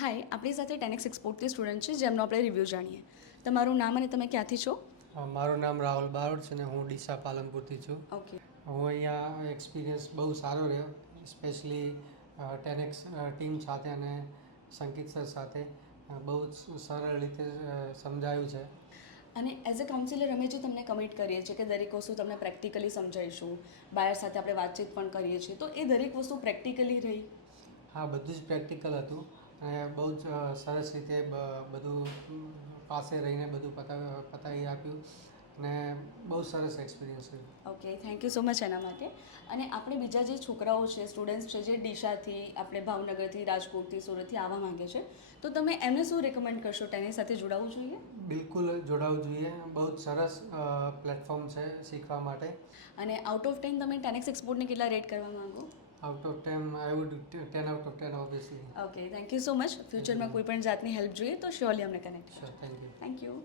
હાય, આપણી સાથે 10x એક્સપોર્ટથી student છે જેમનો આપણે રિવ્યૂ જાણીએ. તમારું નામ અને તમે ક્યાંથી છો? મારું નામ રાહુલ બારોટ છે અને હું ડીસા પાલનપુરથી છું. ઓકે. હું અહીંયા એક્સપિરિયન્સ બહુ સારો રહ્યો, સ્પેશિયલી 10x ટીમ સાથે અને સંકિત સર સાથે બહુ જ સરળ રીતે સમજાયું છે. અને એઝ અ કાઉન્સિલર અમે જે તમને કમિટ કરીએ છીએ કે દરેક વસ્તુ તમને પ્રેક્ટિકલી સમજાવીશું, બાયર સાથે આપણે વાતચીત પણ કરીએ છીએ, તો એ દરેક વસ્તુ પ્રેક્ટિકલી રહી? હા, બધું જ પ્રેક્ટિકલ હતું અને બહુ જ સરસ રીતે બધું પાસે રહીને બધું પતાવી આપ્યું અને બહુ સરસ એક્સપિરિયન્સ રહ્યું. Okay, thank you so much એના માટે. અને આપણે બીજા જે છોકરાઓ છે, સ્ટુડન્ટ્સ છે, જે ડીસાથી, આપણે ભાવનગરથી, રાજકોટથી, સુરતથી આવવા માંગે છે, તો તમે એમને શું રેકમેન્ડ કરશો? ટેની સાથે જોડાવવું જોઈએ? બિલકુલ જોડાવવું જોઈએ. બહુ જ સરસ પ્લેટફોર્મ છે શીખવા માટે. અને આઉટ ઓફ 10 તમે 10x એક્સપોર્ટને કેટલા રેટ કરવા માંગો? Out of 10 I would 10 out of 10 obviously. Okay, thank you so much. ફ્યુચરમાં કોઈ પણ જાતની હેલ્પ જોઈએ તો શ્યોરલી અમને connect sure, thank you. Thank you.